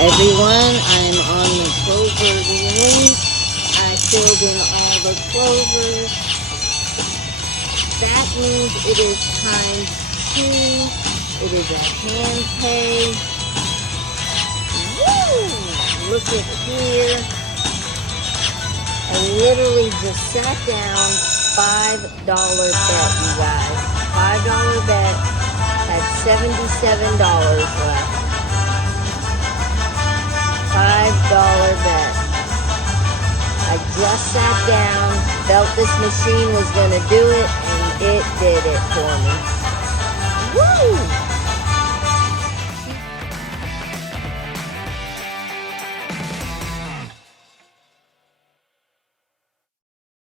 Everyone, I'm on the clover link. I filled in all the clovers. That means it is times 2. It is a hand pay. Woo! Look at here. I literally just sat down. $5 bet, you guys. $5 bet. Had $77 left. $5 bet. I just sat down, felt this machine was going to do it, and it did it for me. Woo!